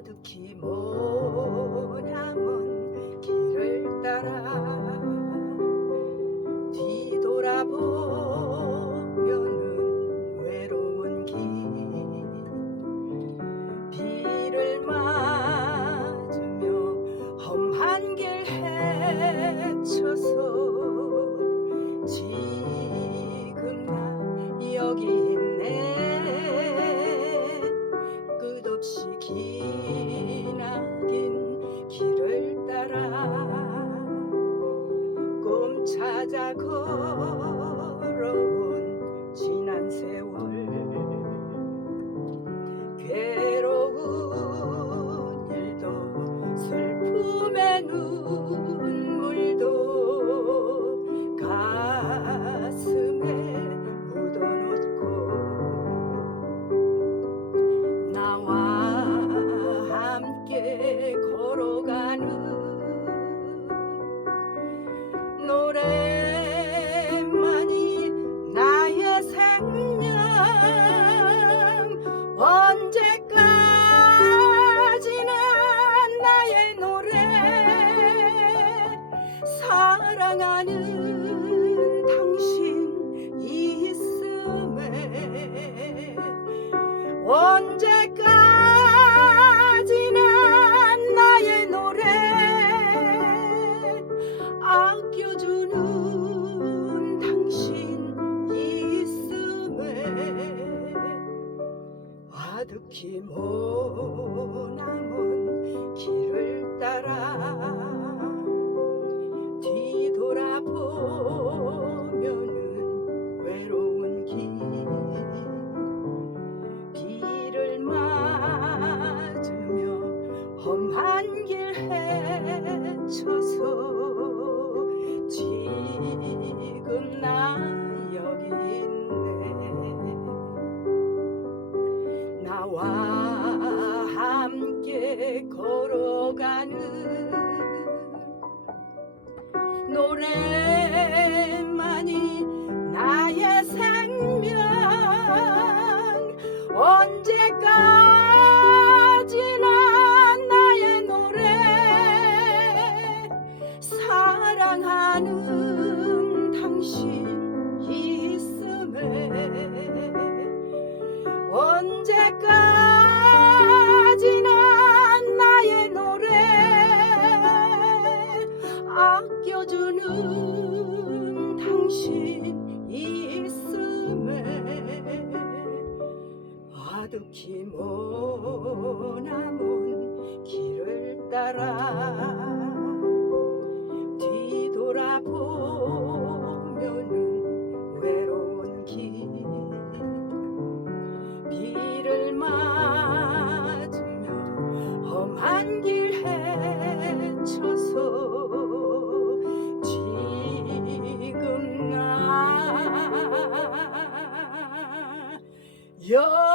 어둑히 모나먼 길을 따라 뒤돌아보 걸어온 지난 세월. 괴로운 일도 슬픔의 눈 머나먼 길을 따라 뒤돌아보면은 외로운 길 비를 맞으며 험한 길 헤쳐서 노래만이 나의 생명. 언제까지나 나의 노래 사랑하는 머나먼 길을 따라 뒤돌아보면은 외로운 길. 비를 맞으며 험한 길 헤쳐서 지금 나